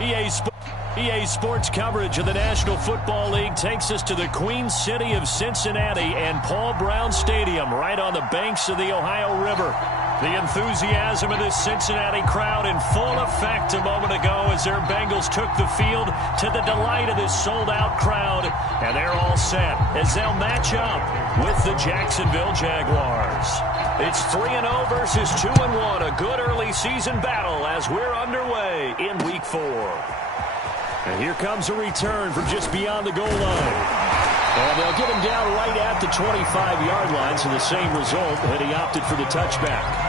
EA Sports coverage of the National Football League takes us to the Queen City of Cincinnati and Paul Brown Stadium right on the banks of the Ohio River. The enthusiasm of this Cincinnati crowd in full effect a moment ago as their Bengals took the field to the delight of this sold-out crowd. And they're all set as they'll match up with the Jacksonville Jaguars. It's 3-0 versus 2-1, a good early season battle as we're underway in Week 4. And here comes a return from just beyond the goal line. And they'll get him down right at the 25-yard line, so the same result, and he opted for the touchback.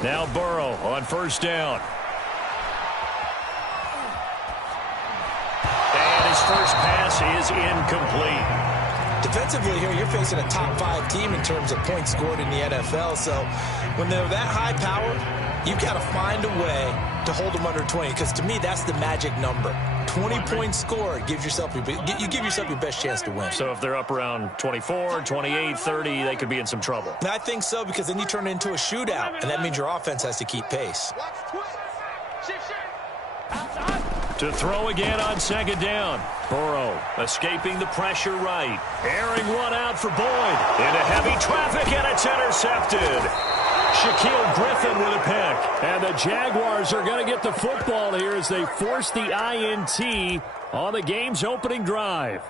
Now Burrow on first down. And his first pass is incomplete. Defensively here, you're facing a top 5 team in terms of points scored in the NFL. So when they're that high powered, you've got to find a way to hold them under 20. Because to me, that's the magic number. 20 points scored gives yourself you give yourself your best chance to win. So if they're up around 24, 28, 30, they could be in some trouble. I think so, because then you turn it into a shootout, and that means your offense has to keep pace. To throw again on second down. Burrow escaping the pressure right. Airing one out for Boyd. Into heavy traffic, and it's intercepted. Shaquille Griffin with a pick. And the Jaguars are going to get the football here as they force the INT on the game's opening drive.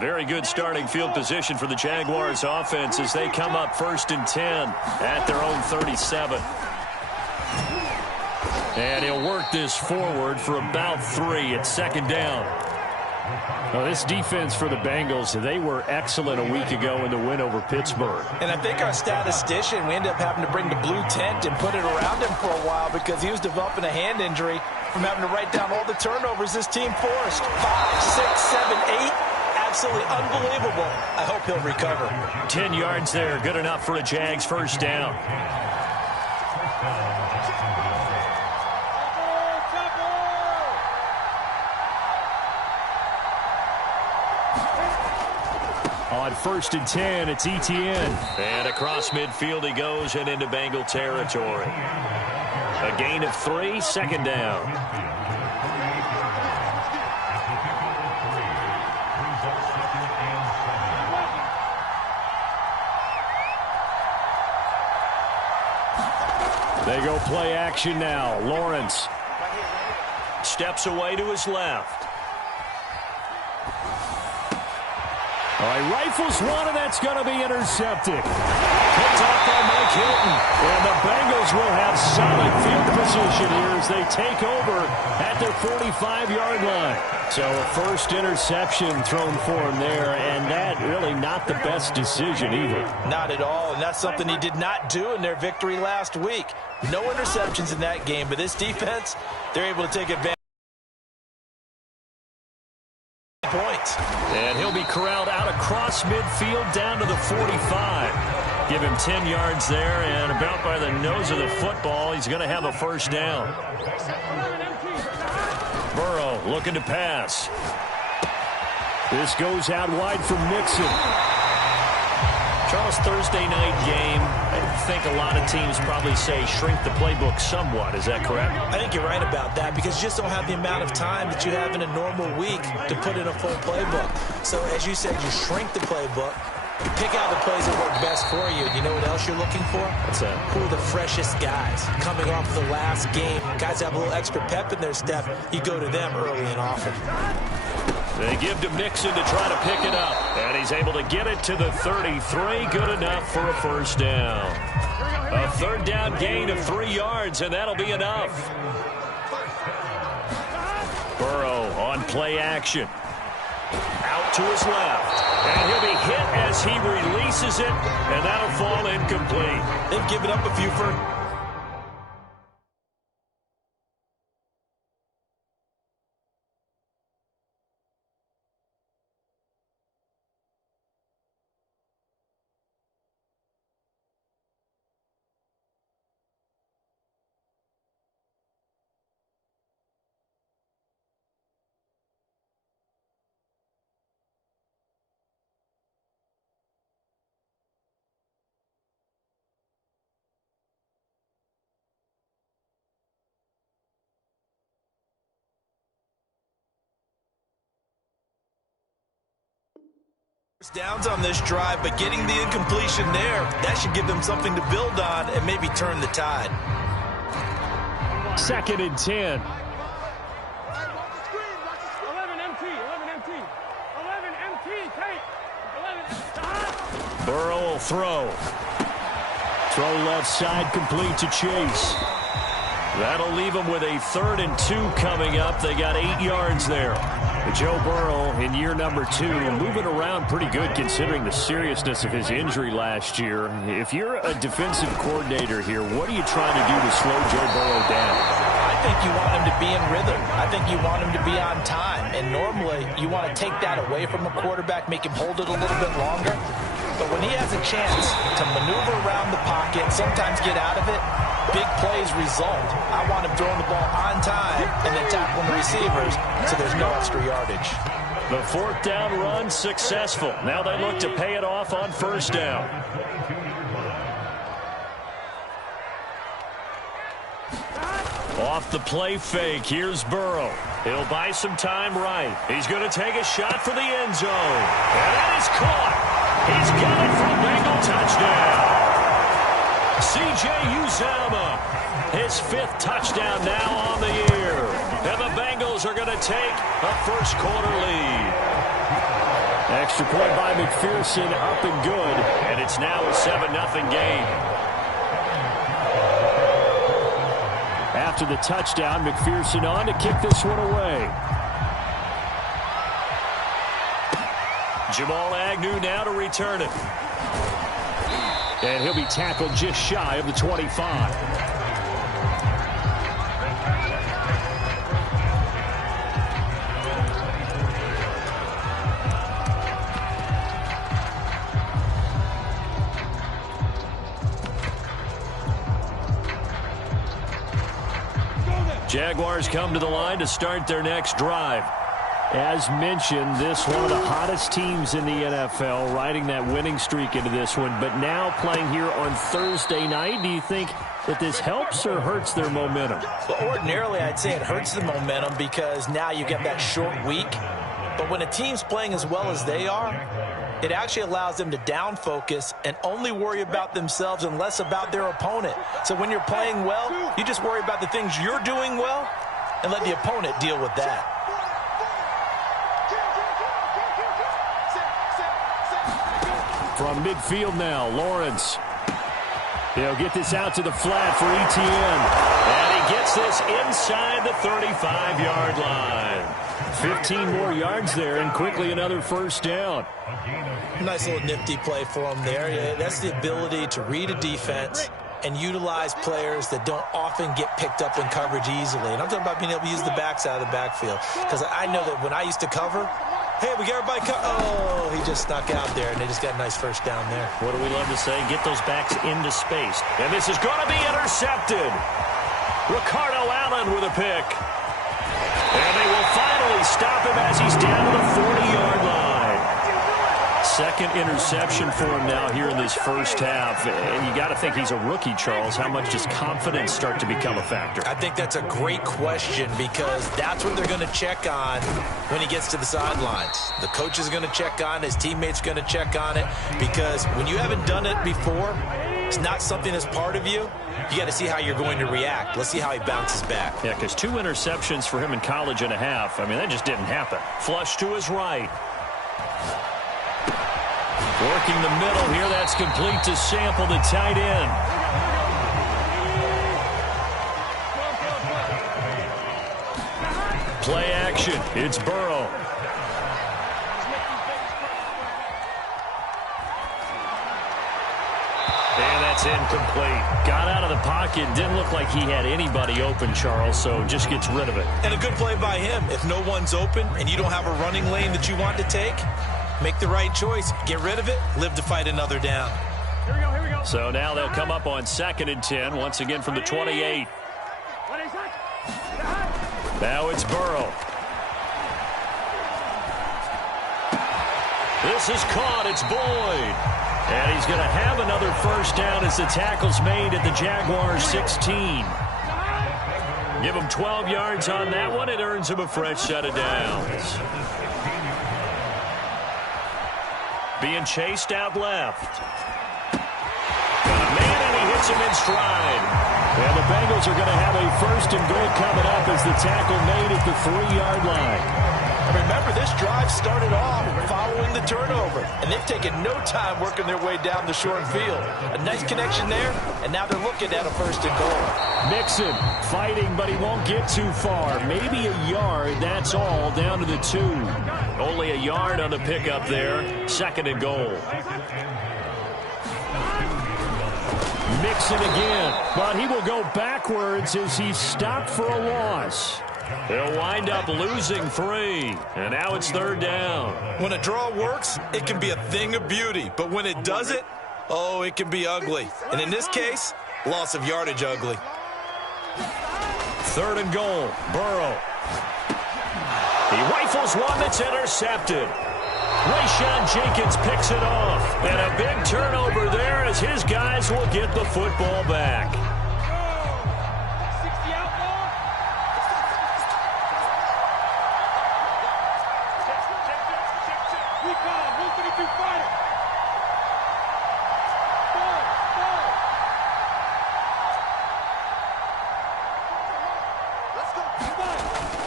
Very good starting field position for the Jaguars offense as they come up 1st and 10 at their own 37. And he'll work this forward for about 3 at second down. Well, this defense for the Bengals, they were excellent a week ago in the win over Pittsburgh. And I think our statistician, we ended up having to bring the blue tent and put it around him for a while because he was developing a hand injury from having to write down all the turnovers this team forced. 5, 6, 7, 8. Absolutely unbelievable. I hope he'll recover. 10 yards there, good enough for a Jags first down. On 1st and 10, it's Etienne. And across midfield he goes and into Bengal territory. A gain of 3, second down. They go play action now. Lawrence steps away to his left. All right, rifles one, and that's going to be intercepted. Picked off by Mike Hilton. And the Bengals will have solid field position here as they take over at their 45-yard line. So a first interception thrown for him there, and that really not the best decision either. Not at all, and that's something he did not do in their victory last week. No interceptions in that game, but this defense, they're able to take advantage. Points. And he'll be corralled out across midfield down to the 45. Give him 10 yards there, and about by the nose of the football, he's going to have a first down. Burrow looking to pass. This goes out wide from Mixon. Charles, Thursday night game, I think a lot of teams probably say shrink the playbook somewhat. Is that correct? I think you're right about that because you just don't have the amount of time that you have in a normal week to put in a full playbook. So, as you said, you shrink the playbook. You pick out the plays that work best for you. You know what else you're looking for? What's that? Who are the freshest guys coming off of the last game? Guys that have a little extra pep in their step. You go to them early and often. They give to Mixon to try to pick it up. And he's able to get it to the 33. Good enough for a first down. A third down gain of 3 yards, and that'll be enough. play action. Out to his left. And he'll be hit as he releases it, and that'll fall incomplete. They've given up a few first. Downs on this drive, but getting the incompletion there, that should give them something to build on and maybe turn the tide. 2nd and 10. 11 MT, 11 MT, 11 MT, take, 11. Burrow will throw. Throw left side, complete to Chase. That'll leave them with a 3rd and 2 coming up. They got 8 yards there. Joe Burrow in year number 2, moving around pretty good considering the seriousness of his injury last year. If you're a defensive coordinator here, what are you trying to do to slow Joe Burrow down? I think you want him to be in rhythm. I think you want him to be on time. And normally you want to take that away from a quarterback, make him hold it a little bit longer. But when he has a chance to maneuver around the pocket, sometimes get out of it, big plays result. I want him throwing the ball on time and then tackling the receivers so there's no extra yardage. The 4th down run successful. Now they look to pay it off on 1st down. Off the play fake, here's Burrow. He'll buy some time right. He's going to take a shot for the end zone. And that is caught. He's got it for a Bengal touchdown. C.J. Uzomah, his 5th touchdown now on the year. And the Bengals are going to take a first-quarter lead. Extra point by McPherson, up and good. And it's now a 7-0 game. After the touchdown, McPherson on to kick this one away. Jamal Agnew now to return it. And he'll be tackled just shy of the 25. Jaguars come to the line to start their next drive. As mentioned, this one of the hottest teams in the NFL, riding that winning streak into this one, but now playing here on Thursday night. Do you think that this helps or hurts their momentum? Well, ordinarily, I'd say it hurts the momentum because now you get that short week. But when a team's playing as well as they are, it actually allows them to down focus and only worry about themselves and less about their opponent. So when you're playing well, you just worry about the things you're doing well and let the opponent deal with that. From midfield now, Lawrence. He'll get this out to the flat for Etienne. And he gets this inside the 35-yard line. 15 more yards there, and quickly another first down. Nice little nifty play for him there. Yeah, that's the ability to read a defense and utilize players that don't often get picked up in coverage easily. And I'm talking about being able to use the backs out of the backfield. Because I know that when I used to cover, hey, we got everybody oh, he just snuck out there, and they just got a nice first down there. What do we love to say? Get those backs into space. And this is going to be intercepted. Ricardo Allen with a pick. And they will finally stop him as he's down to the 40-yard line. Second interception for him now here in this first half. And you got to think he's a rookie, Charles. How much does confidence start to become a factor? I think that's a great question because that's what they're going to check on when he gets to the sidelines. The coach is going to check on it. His teammates are going to check on it because when you haven't done it before, it's not something that's part of you. You got to see how you're going to react. Let's see how he bounces back. Yeah, because 2 interceptions for him in college and a half. I mean, that just didn't happen. Flush to his right. Working the middle here. That's complete to Sample, the tight end. Play action. action. It's Burrow. And that's incomplete. Got out of the pocket. Didn't look like he had anybody open, Charles, so just gets rid of it. And a good play by him. If no one's open and you don't have a running lane that you want to take, make the right choice. Get rid of it. Live to fight another down. Here we go, here we go. So now they'll come up on 2nd and 10, once again from the 28. Now it's Burrow. This is caught. It's Boyd. And he's going to have another first down as the tackle's made at the Jaguars' 16. Give him 12 yards on that one. It earns him a fresh set of downs. Being chased out left. Got a man, and he hits him in stride. And the Bengals are going to have a 1st and goal coming up as the tackle made at the 3-yard line. And remember, this drive started off following the turnover, and they've taken no time working their way down the short field. A nice connection there, and now they're looking at a 1st and goal. Mixon fighting, but he won't get too far. Maybe a yard, that's all, down to the 2. Only a yard on the pickup there. 2nd and goal. Mixon again, but he will go backwards as he's stopped for a loss. They'll wind up losing 3, and now it's 3rd down. When a draw works, it can be a thing of beauty, but when it doesn't, oh, it can be ugly. And in this case, loss of yardage ugly. 3rd and goal, Burrow. He rifles one that's intercepted. Rayshon Jenkins picks it off. And a big turnover there as his guys will get the football back.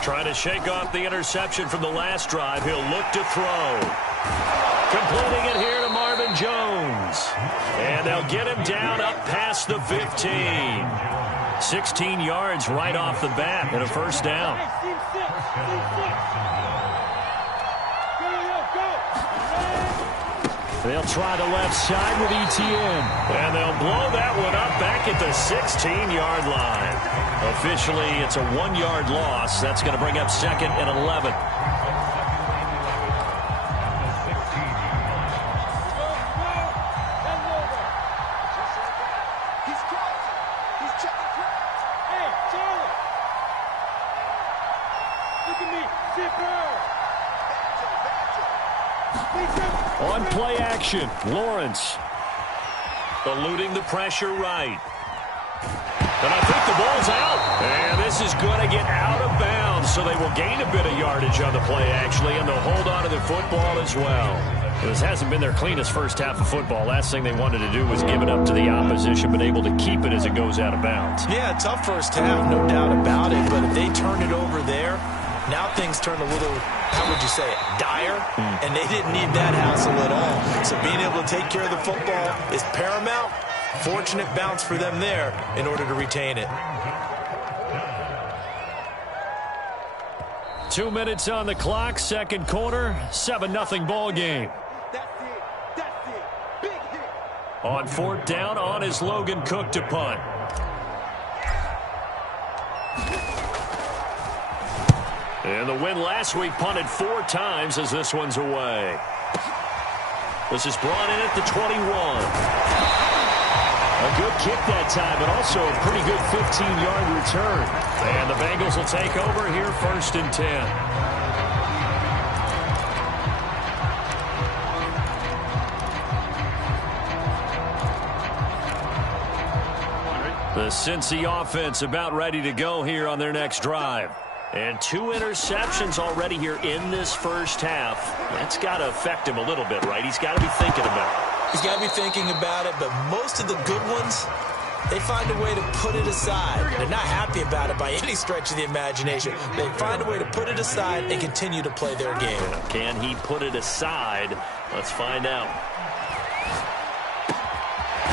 Trying to shake off the interception from the last drive. He'll look to throw. Completing it here to Marvin Jones. And they'll get him down up past the 15. 16 yards right off the bat and a 1st down. They'll try the left side with ETN. And they'll blow that one up back at the 16-yard line. Officially, it's a 1-yard loss. That's going to bring up 2nd and 11. On play action, Lawrence eluding the pressure right. And I think the ball's out. And this is going to get out of bounds, so they will gain a bit of yardage on the play, actually, and they'll hold on to the football as well. This hasn't been their cleanest first half of football. Last thing they wanted to do was give it up to the opposition, but able to keep it as it goes out of bounds. Yeah, tough first half, no doubt about it. But if they turn it over there, now things turn a little, how would you say it, dire? And they didn't need that hassle at all. So being able to take care of the football is paramount. Fortunate bounce for them there in order to retain it. 2 minutes on the clock, 2nd quarter, 7-0 ball game. On 4th down, on is Logan Cook to punt. And the win last week punted 4 times as this one's away. This is brought in at the 21. A good kick that time, but also a pretty good 15-yard return. And the Bengals will take over here 1st and 10. The Cincy offense about ready to go here on their next drive. And 2 interceptions already here in this first half. That's got to affect him a little bit, right? He's got to be thinking about it. He's got to be thinking about it, but most of the good ones, they find a way to put it aside. They're not happy about it by any stretch of the imagination. They find a way to put it aside and continue to play their game. Can he put it aside? Let's find out.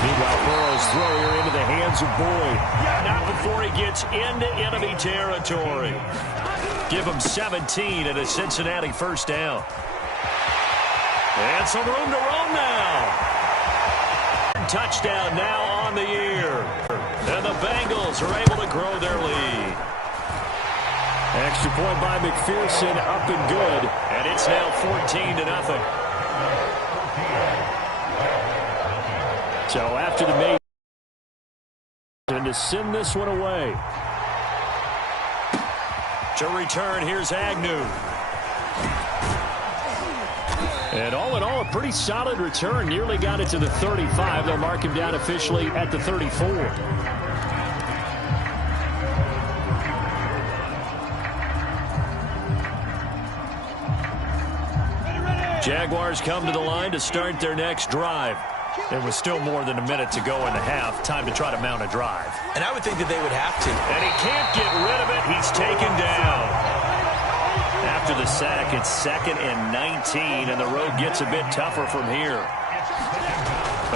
Meanwhile, Burrow's throw here into the hands of Boyd. Not before he gets into enemy territory. Give him 17 and a Cincinnati first down. And some room to roam now. Touchdown now on the year. And the Bengals are able to grow their lead. Extra point by McPherson, up and good. And it's now 14-0. So after the main, and to send this one away. To return, here's Agnew. And all in all, a pretty solid return. Nearly got it to the 35. They'll mark him down officially at the 34. Jaguars come to the line to start their next drive. There was still more than a minute to go in the half. Time to try to mount a drive. And I would think that they would have to. And he can't get rid of it. He's taken down. After the sack, it's 2nd and 19, and the road gets a bit tougher from here.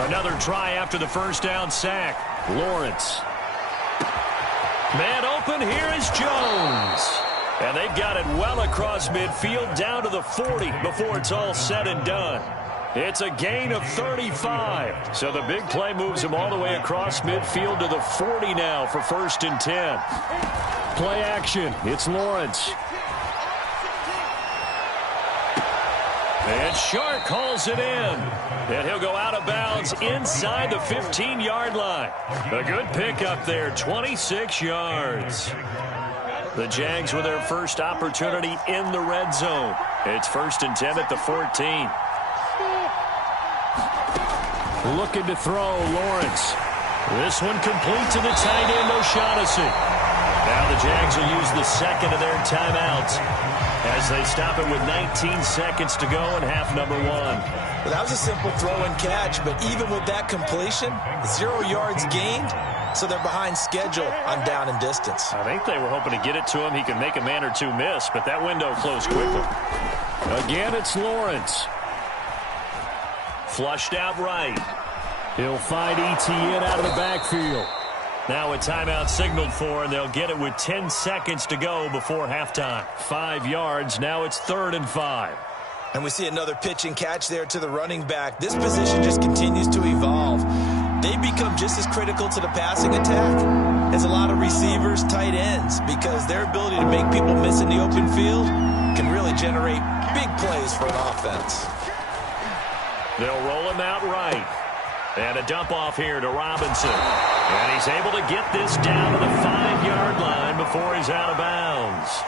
Another try after the first down sack. Lawrence. Man open, here is Jones. And they've got it well across midfield, down to the 40 before it's all said and done. It's a gain of 35. So the big play moves him all the way across midfield to the 40 now for 1st and 10. Play action. It's Lawrence. And Shark calls it in. And he'll go out of bounds inside the 15-yard line. A good pickup there, 26 yards. The Jags with their first opportunity in the red zone. It's 1st and 10 at the 14. Looking to throw, Lawrence. This one complete to the tight end, O'Shaughnessy. Now the Jags will use the second of their timeouts as they stop it with 19 seconds to go in half number 1. Well, that was a simple throw and catch, but even with that completion, 0 yards gained, so they're behind schedule on down and distance. I think they were hoping to get it to him. He could make a man or two miss, but that window closed quickly. Again, it's Lawrence. Flushed out right. He'll find Etienne out of the backfield. Now a timeout signaled for, and they'll get it with 10 seconds to go before halftime. 5 yards. Now it's 3rd and 5. And we see another pitch and catch there to the running back. This position just continues to evolve. They become just as critical to the passing attack as a lot of receivers, tight ends, because their ability to make people miss in the open field can really generate big plays for an offense. They'll roll him out right. And a dump off here to Robinson. And he's able to get this down to the 5-yard line before he's out of bounds.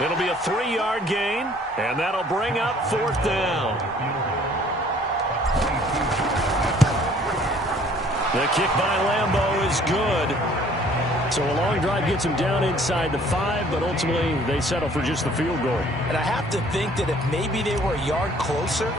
It'll be a 3-yard gain, and that'll bring up 4th down. The kick by Lambeau is good. So a long drive gets him down inside the 5, but ultimately they settle for just the field goal. And I have to think that if maybe they were a yard closer,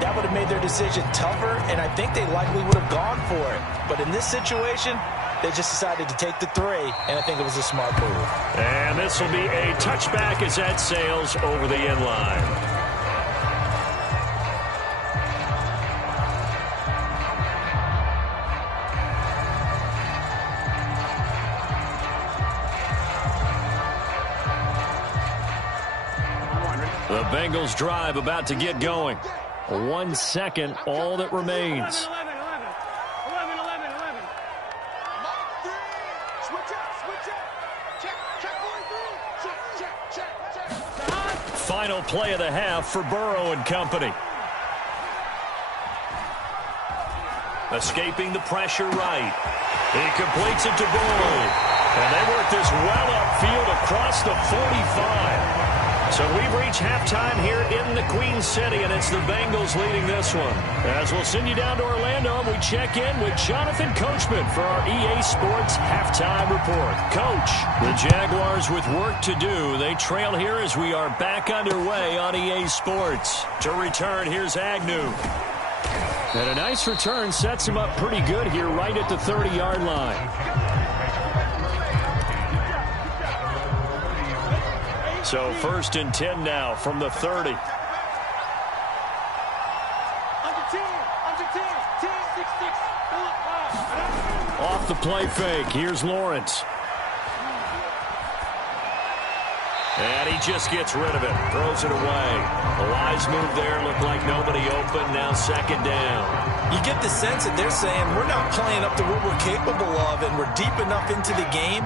that would have made their decision tougher, and I think they likely would have gone for it. But in this situation, they just decided to take the 3, and I think it was a smart move. And this will be a touchback as that sails over the end line. The Bengals drive about to get going. 1 second, all that remains. 11. Final play of the half for Burrow and company. Escaping the pressure right. He completes it to Boyd. And they work this well upfield across the 45. So we've reached halftime here in the Queen City, and it's the Bengals leading this one. As we'll send you down to Orlando, and we check in with Jonathan Coachman for our EA Sports Halftime Report. Coach, the Jaguars with work to do. They trail here as we are back underway on EA Sports. To return, here's Agnew. And a nice return sets him up pretty good here right at the 30-yard line. So 1st and 10 now from the 30. Off the play fake. Here's Lawrence. And he just gets rid of it, throws it away. A wise move there, looked like nobody open, now second down. You get the sense that they're saying we're not playing up to what we're capable of, and we're deep enough into the game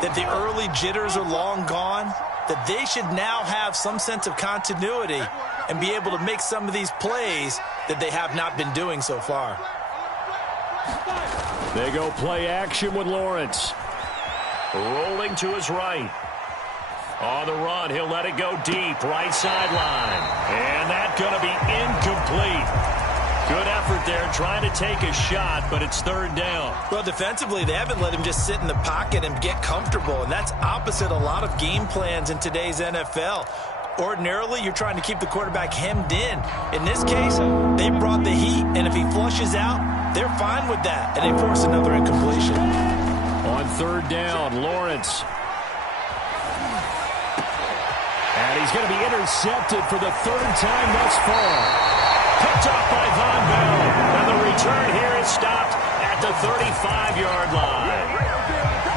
that the early jitters are long gone, that they should now have some sense of continuity and be able to make some of these plays that they have not been doing so far. They go play action with Lawrence. Rolling to his right. On the run, he'll let it go deep, right sideline. And that's going to be incomplete. Good effort there, trying to take a shot, but it's third down. Well, defensively, they haven't let him just sit in the pocket and get comfortable, and that's opposite a lot of game plans in today's NFL. Ordinarily, you're trying to keep the quarterback hemmed in. In this case, they brought the heat, and if he flushes out, they're fine with that, and they force another incompletion. On third down, Lawrence. And he's going to be intercepted for the third time thus far. Picked off by Von Bell. And the return here is stopped at the 35-yard line.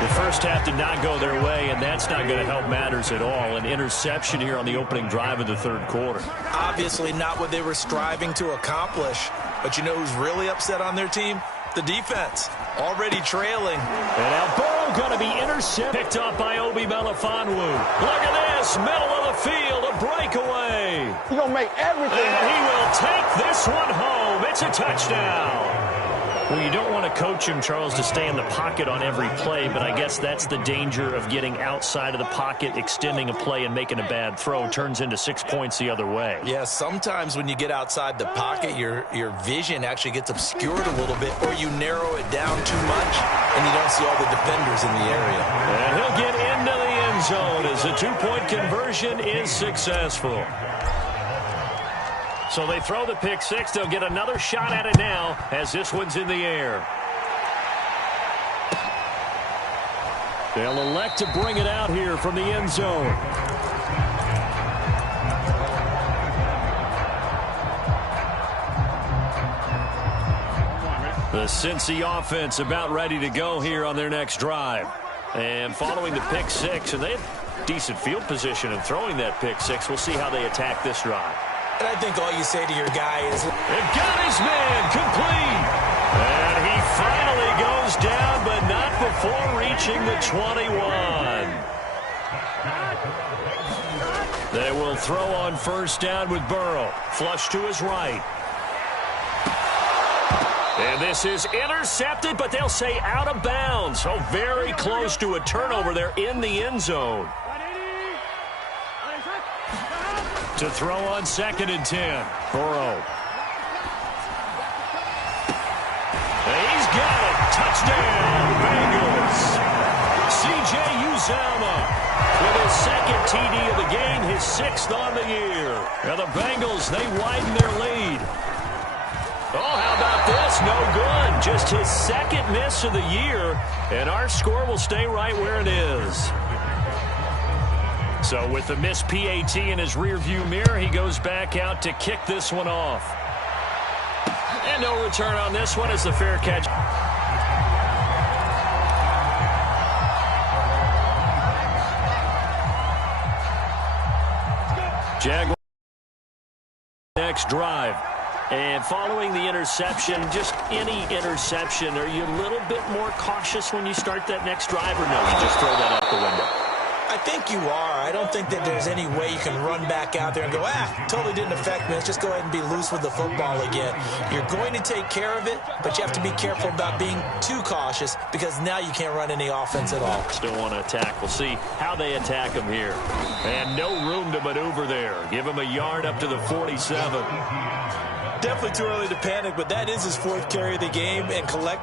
The first half did not go their way, and that's not going to help matters at all. An interception here on the opening drive of the third quarter. Obviously not what they were striving to accomplish. But you know who's really upset on their team? The defense. Already trailing. And now Burrow going to be intercepted. Picked up by Obi Melifonwu. Look at this. Middle of the field. A breakaway. You're going to make everything. And he will take this one home. It's a touchdown. Well, you don't want to coach him, Charles, to stay in the pocket on every play, but I guess that's the danger of getting outside of the pocket, extending a play, and making a bad throw. Turns into 6 points the other way. Yeah, sometimes when you get outside the pocket, your vision actually gets obscured a little bit, or you narrow it down too much, and you don't see all the defenders in the area. And he'll get into the end zone as the two-point conversion is successful. So they throw the pick six. They'll get another shot at it now as this one's in the air. They'll elect to bring it out here from the end zone. The Cincy offense about ready to go here on their next drive. And following the pick six, and they have decent field position in throwing that pick six. We'll see how they attack this drive. And I think all you say to your guy is, they've got his man complete. And he finally goes down, but not before reaching the 21. They will throw on first down with Burrow. Flush to his right. And this is intercepted, but they'll say out of bounds. So very close to a turnover there in the end zone. To throw on 2nd and 10. Burrow. He's got it. Touchdown, Bengals. C.J. Uzomah with his second TD of the game, his 6th on the year. Now the Bengals, they widen their lead. Oh, how about this? No good. Just his 2nd miss of the year, and our score will stay right where it is. So with the missed PAT in his rearview mirror, he goes back out to kick this one off. And no return on this one as the fair catch. Jaguars next drive. And following the interception, just any interception, are you a little bit more cautious when you start that next drive, or no, you just throw that out the window? I think you are. I don't think that there's any way you can run back out there and go, totally didn't affect me. Let's just go ahead and be loose with the football again. You're going to take care of it, but you have to be careful about being too cautious because now you can't run any offense at all. Still want to attack. We'll see how they attack him here. And no room to maneuver there. Give him a yard up to the 47. Definitely too early to panic, but that is his 4th carry of the game, and collect